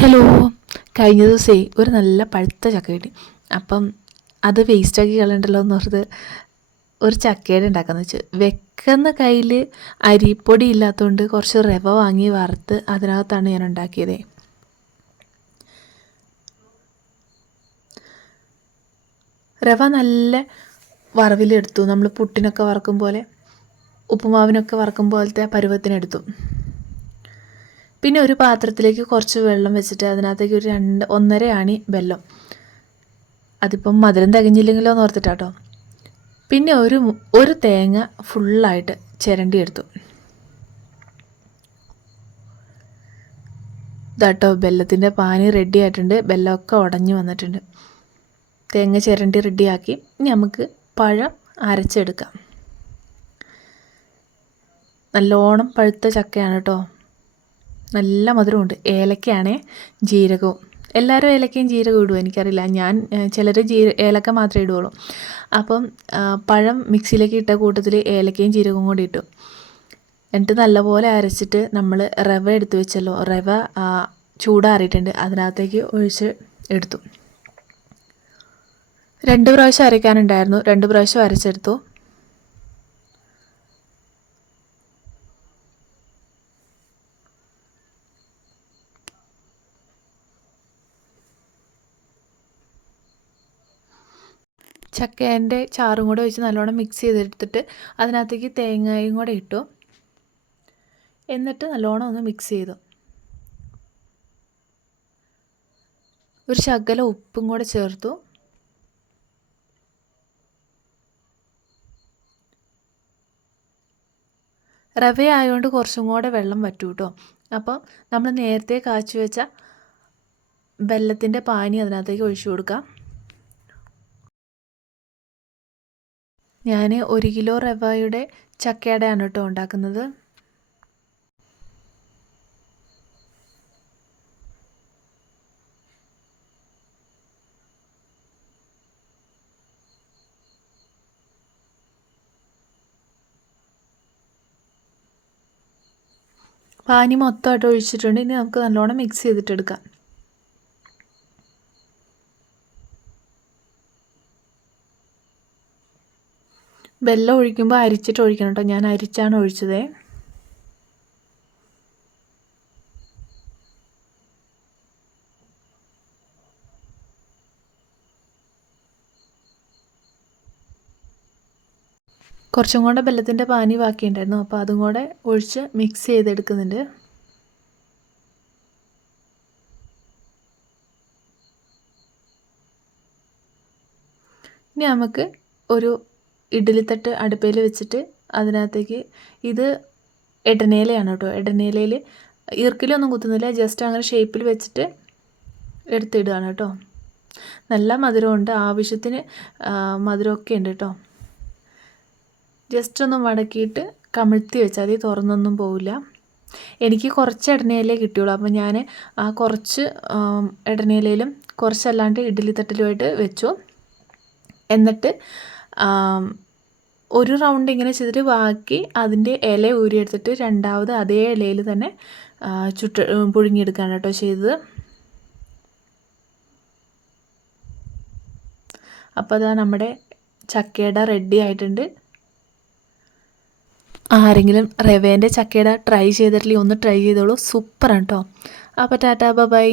Hello. കഴിഞ്ഞ ദിവസമേ ഒരു നല്ല പഴുത്ത ചക്ക കിട്ടി. അപ്പം അത് വേസ്റ്റാക്കി കളയണ്ടല്ലോ എന്ന് പറഞ്ഞത് ഒരു ചക്കയുടെ ഉണ്ടാക്കാന്ന് വെച്ചു. വെക്കുന്ന കയ്യിൽ അരിപ്പൊടി ഇല്ലാത്തതുകൊണ്ട് കുറച്ച് റവ വാങ്ങി വറുത്ത് അതിനകത്താണ് ഞാൻ ഉണ്ടാക്കിയത്. റവ നല്ല വറവിലെടുത്തു. നമ്മൾ പുട്ടിനൊക്കെ വറക്കും പോലെ ഉപ്പുമാവിനൊക്കെ വറക്കും പോലത്തെ പരുവത്തിനെടുത്തു. പിന്നെ ഒരു പാത്രത്തിലേക്ക് കുറച്ച് വെള്ളം വെച്ചിട്ട് അതിനകത്തേക്ക് ഒരു രണ്ട് ഒന്നര ആണി വെള്ളം അതിപ്പം മധുരം തികഞ്ഞില്ലെങ്കിലോ ഓർത്തിട്ടാട്ടോ. പിന്നെ ഒരു ഒരു തേങ്ങ ഫുള്ളായിട്ട് ചിരണ്ടി എടുത്തു. ഇതാട്ടോ ബെല്ലത്തിന്റെ പാനി റെഡി ആയിട്ടുണ്ട്. ബെല്ലമൊക്കെ ഉടഞ്ഞു വന്നിട്ടുണ്ട്. തേങ്ങ ചിരണ്ടി റെഡിയാക്കി ഇനി നമുക്ക് പഴം അരച്ചെടുക്കാം. നല്ലോണം പഴുത്ത ചക്കയാണ് കേട്ടോ നല്ല മധുരമുണ്ട്. ഏലക്കയാണേ ജീരകവും. എല്ലാവരും ഏലക്കയും ജീരകവും ഇടുമോ എനിക്കറിയില്ല. ഞാൻ ചിലർ ജീര ഏലക്ക മാത്രമേ ഇടുകയുള്ളൂ അപ്പം പഴം മിക്സിയിലേക്ക് ഇട്ട കൂട്ടത്തിൽ ഏലക്കയും ജീരകവും കൂടി ഇട്ടു. എന്നിട്ട് നല്ലപോലെ അരച്ചിട്ട് നമ്മൾ റവ എടുത്ത് വെച്ചല്ലോ. റവ ചൂടാറിയിട്ടുണ്ട്. അതിനകത്തേക്ക് ഒഴിച്ച് എടുത്തു. രണ്ട് പ്രാവശ്യം അരയ്ക്കാനുണ്ടായിരുന്നു. രണ്ട് പ്രാവശ്യം അരച്ചെടുത്തു. ചക്കേന്റെ ചാറും കൂടെ ഒഴിച്ച് നല്ലോണം മിക്സ് ചെയ്തെടുത്തിട്ട് അതിനകത്തേക്ക് തേങ്ങയും കൂടെ ഇട്ടു. എന്നിട്ട് നല്ലോണം ഒന്ന് മിക്സ് ചെയ്തു. ഒരു ശകല ഉപ്പും കൂടെ ചേർത്തു. റവ ആയതുകൊണ്ട് കുറച്ചും കൂടെ വെള്ളം വറ്റൂ കേട്ടോ അപ്പം നമ്മൾ നേരത്തെ കാച്ചി വെച്ച വെല്ലത്തിന്റെ പാനി അതിനകത്തേക്ക് ഒഴിച്ചു കൊടുക്കാം. ഞാൻ ഒരു കിലോ റവയുടെ ചക്കയടയാണ് കേട്ടോ ഉണ്ടാക്കുന്നത്. പാനി മൊത്തമായിട്ട് ഒഴിച്ചിട്ടുണ്ട്. ഇനി നമുക്ക് നല്ലോണം മിക്സ് ചെയ്തിട്ടെടുക്കാം വെള്ളം ഒഴിക്കുമ്പോൾ അരിച്ചിട്ട് ഒഴിക്കണം കേട്ടോ ഞാൻ അരിച്ചാണ് ഒഴിച്ചത്. കുറച്ചും കൂടെ വെള്ളത്തിന്റെ പാനി ബാക്കിയുണ്ടായിരുന്നു. അപ്പോൾ അതും കൂടെ ഒഴിച്ച് മിക്സ് ചെയ്തെടുക്കുന്നുണ്ട്. ഇനി നമുക്ക് ഒരു ഇഡ്ഡലിത്തട്ട് അടുപ്പയിൽ വെച്ചിട്ട് അതിനകത്തേക്ക് ഇത് എടനേലയാണ് കേട്ടോ. എടനേലയിൽ ഈർക്കിലൊന്നും കുത്തുന്നില്ല. ജസ്റ്റ് അങ്ങനെ ഷേപ്പിൽ വെച്ചിട്ട് എടുത്തിടുകയാണ് കേട്ടോ. നല്ല മധുരമുണ്ട്. ആവശ്യത്തിന് മധുരമൊക്കെ ഉണ്ട് കേട്ടോ. ജസ്റ്റ് ഒന്ന് മടക്കിയിട്ട് കമിഴ്ത്തി വെച്ചാൽ മതി. തുറന്നൊന്നും പോവില്ല. എനിക്ക് കുറച്ച് ഇടനയിലേ കിട്ടിയുള്ളൂ. അപ്പോൾ ഞാൻ ആ കുറച്ച് ഇടനേലയിലും കുറച്ചല്ലാണ്ട് ഇഡ്ഡലി തട്ടിലുമായിട്ട് വെച്ചു. എന്നിട്ട് ഒരു റൗണ്ട് ഇങ്ങനെ ചെയ്തിട്ട് ബാക്കി അതിന്റെ ഇല ഊരിയെടുത്തിട്ട് രണ്ടാമത് അതേ ഇലയിൽ തന്നെ ചുട്ട് പുഴുങ്ങിയെടുക്കുകയാണ് കേട്ടോ ചെയ്തത്. അപ്പോൾ അതാ നമ്മുടെ ചക്കയുടെ റെഡി ആയിട്ടുണ്ട്. ആരെങ്കിലും റവേന്റെ ചക്കയുടെ ട്രൈ ചെയ്തിട്ടില്ലെങ്കിൽ ഒന്ന് ട്രൈ ചെയ്തോളൂ. സൂപ്പറാണ് കേട്ടോ. അപ്പോൾ ടാറ്റാ ബൈ.